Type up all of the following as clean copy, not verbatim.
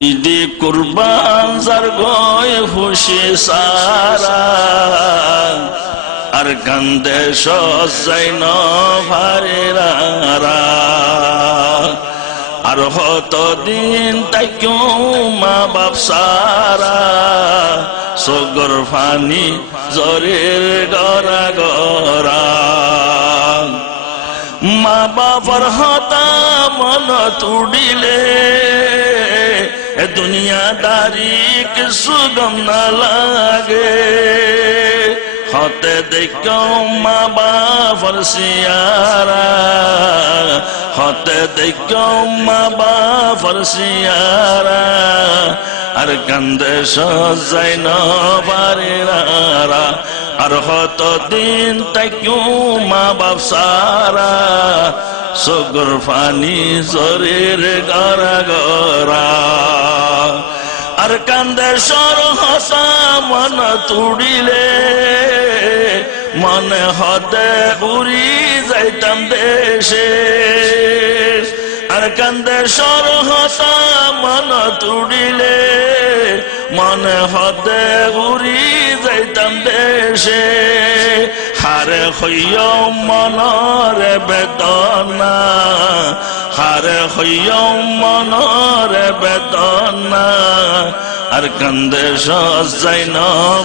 ঈদে কুরবান যার গয় খুশি সারা আর কান্দে সজাই ন ভারেরা আর হত দিন তাই মা বাপ সারা সগর ফানি জরের গরা গরা মা বাবার হতা মন তুড়িলে দুনিয়াদারি কিছু গম না লাগে হতে দেখো মা বাবার সিয়ারা হতে দেখো মা বাবার সিয়ারা আর কান্দে সজাই ন বারেরা আর হত দিন তাইও মা বাপ সারা সগর ফানি জরের গরা গরা আর কান্দে সর হসা মন তুড়িলে মনে হতে উড়ি যাইতাম দেশে আর কান্দে সর হসা মন তুড়িলে মনে হতে উড়ি যাইতাম দেশে হারে হইয় মনরে বেদনা হারে হইয় মনরে বেদনা আর কান্দে সজাই ন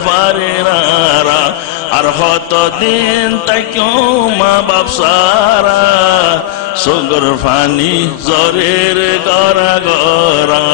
বারেরা আর হত দিন তাইও মা বাপ সারা সগর ফানি জরের গরা গরা